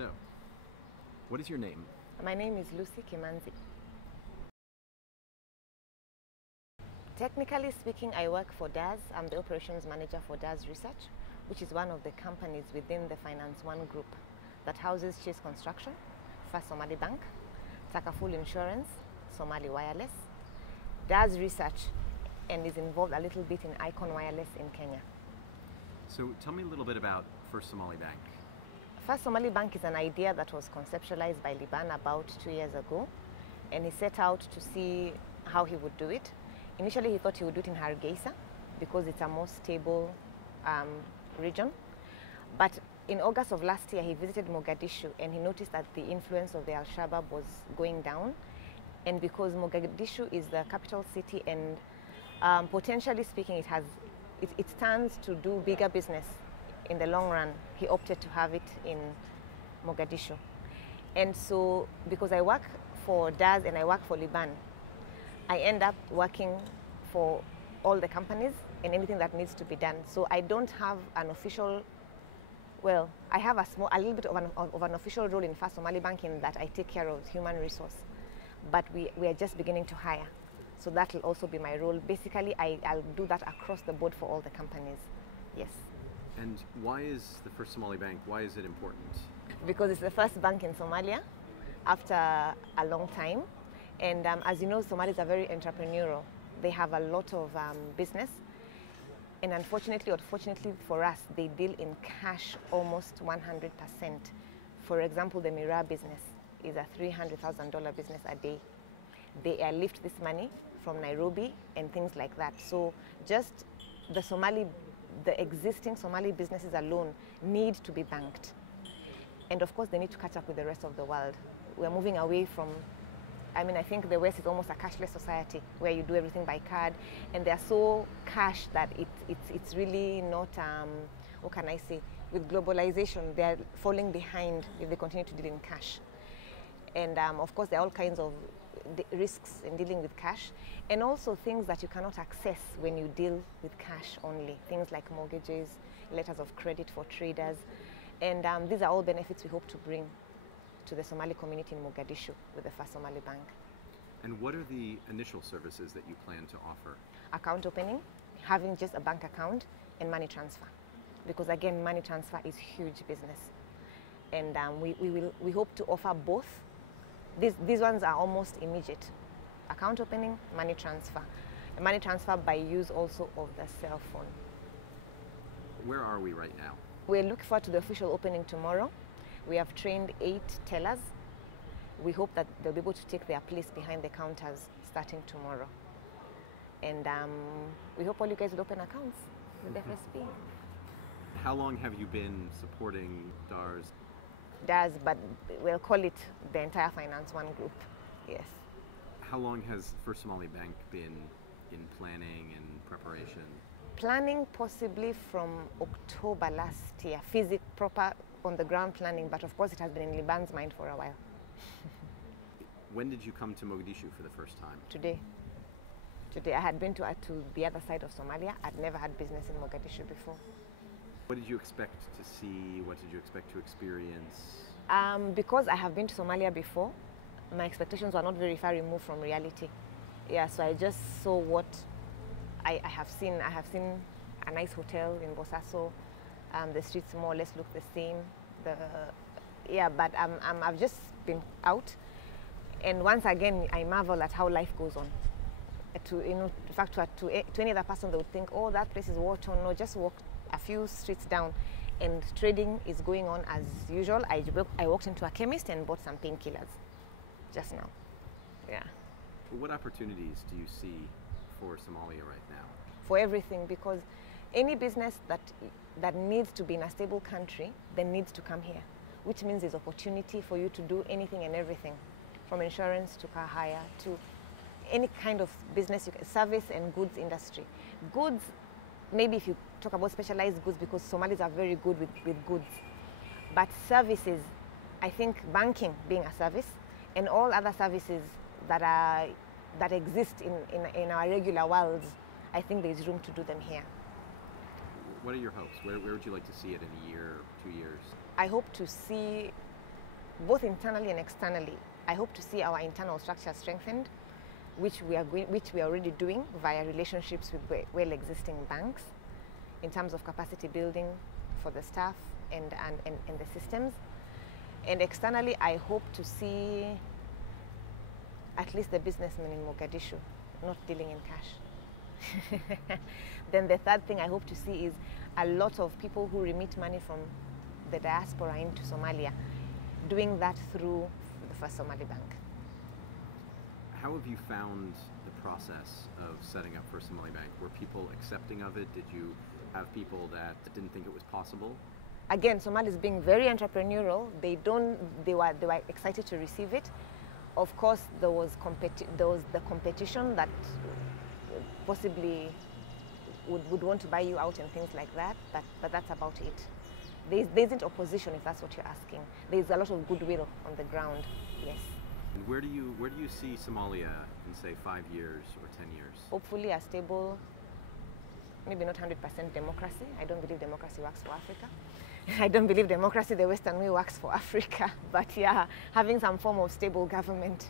So, what is your name? My name is Lucy Kimanzi. Technically speaking, I work for DAS. I'm the operations manager for DAS Research, which is one of the companies within the Finance One group that houses Chase Construction, First Somali Bank, Takaful Insurance, Somali Wireless, DAS Research, and is involved a little bit in Icon Wireless in Kenya. So tell me a little bit about First Somali Bank. First Somali Bank is an idea that was conceptualized by Liban about 2 years ago, and he set out to see how he would do it. Initially, he thought he would do it in Hargeisa because it's a more stable region. But in August of last year, he visited Mogadishu and he noticed that the influence of the Al-Shabaab was going down. And because Mogadishu is the capital city and potentially speaking, it stands to do bigger business in the long run, he opted to have it in Mogadishu. And so, because I work for DAS and I work for Liban, I end up working for all the companies and anything that needs to be done. So I don't have an official, well, I have a little bit of an official role in First Somali Bank in that I take care of human resource. But we are just beginning to hire. So that will also be my role. Basically, I'll do that across the board for all the companies. Yes. And why is the First Somali Bank, why is it important? Because it's the first bank in Somalia after a long time. And as you know, Somalis are very entrepreneurial. They have a lot of business. And unfortunately or fortunately for us, they deal in cash almost 100%. For example, the Mirror business is a $300,000 business a day. They airlift this money from Nairobi and things like that. So just the existing Somali businesses alone need to be banked. And of course, they need to catch up with the rest of the world. We're moving away from, I think the West is almost a cashless society where you do everything by card, and they're so cash that it's really not, what can I say, with globalization, they're falling behind if they continue to deal in cash. And of course, there are all kinds of risks in dealing with cash, and also things that you cannot access when you deal with cash only, things like mortgages, letters of credit for traders. And these are all benefits we hope to bring to the Somali community in Mogadishu with the First Somali Bank. And what are the initial services that you plan to offer? Account opening, having just a bank account, and money transfer. Because again, money transfer is huge business. And we hope to offer both. These ones are almost immediate. Account opening, money transfer. And money transfer by use also of the cell phone. Where are we right now? We're looking forward to the official opening tomorrow. We have trained 8 tellers. We hope that they'll be able to take their place behind the counters starting tomorrow. And we hope all you guys will open accounts with FSB. How long have you been supporting DARS? DAS, but we'll call it the entire Finance One group, yes. How long has First Somali Bank been in planning and preparation? Planning possibly from October last year, proper on the ground planning, but of course it has been in Liban's mind for a while. When did you come to Mogadishu for the first time? Today. I had been to the other side of Somalia. I'd never had business in Mogadishu before. What did you expect to see? What did you expect to experience? Because I have been to Somalia before, my expectations were not very far removed from reality. Yeah, so I just saw what I have seen. I have seen a nice hotel in Bosaso. The streets more or less look the same. But I've just been out, and once again I marvel at how life goes on. In fact, to any other person, they would think, oh, that place is war-torn. No, just walk a few streets down, and trading is going on as usual. I walked into a chemist and bought some painkillers just now. Yeah. What opportunities do you see for Somalia right now? For everything, because any business that needs to be in a stable country then needs to come here, which means there's opportunity for you to do anything and everything, from insurance to car hire to any kind of business, service and goods industry. Goods, maybe if you talk about specialized goods, because Somalis are very good with goods. But services, I think banking being a service, and all other services that exist in our regular worlds, I think there's room to do them here. What are your hopes? Where would you like to see it in a year, 2 years? I hope to see both internally and externally. I hope to see our internal structure strengthened, which we are already doing via relationships with well-existing banks in terms of capacity building for the staff and the systems. And externally, I hope to see at least the businessmen in Mogadishu not dealing in cash. Then the third thing I hope to see is a lot of people who remit money from the diaspora into Somalia, doing that through the First Somali Bank. How have you found the process of setting up First Somali Bank? Were people accepting of it? Did you have people that didn't think it was possible? Again, Somalis being very entrepreneurial, they were excited to receive it. Of course, there was the competition that possibly would want to buy you out and things like that, but that's about it. There isn't opposition, if that's what you're asking. There's a lot of goodwill on the ground, yes. And where do you see Somalia in, say, 5 years or 10 years? Hopefully a stable, maybe not 100% democracy. I don't believe democracy works for Africa. I don't believe democracy the Western way works for Africa. But yeah, having some form of stable government.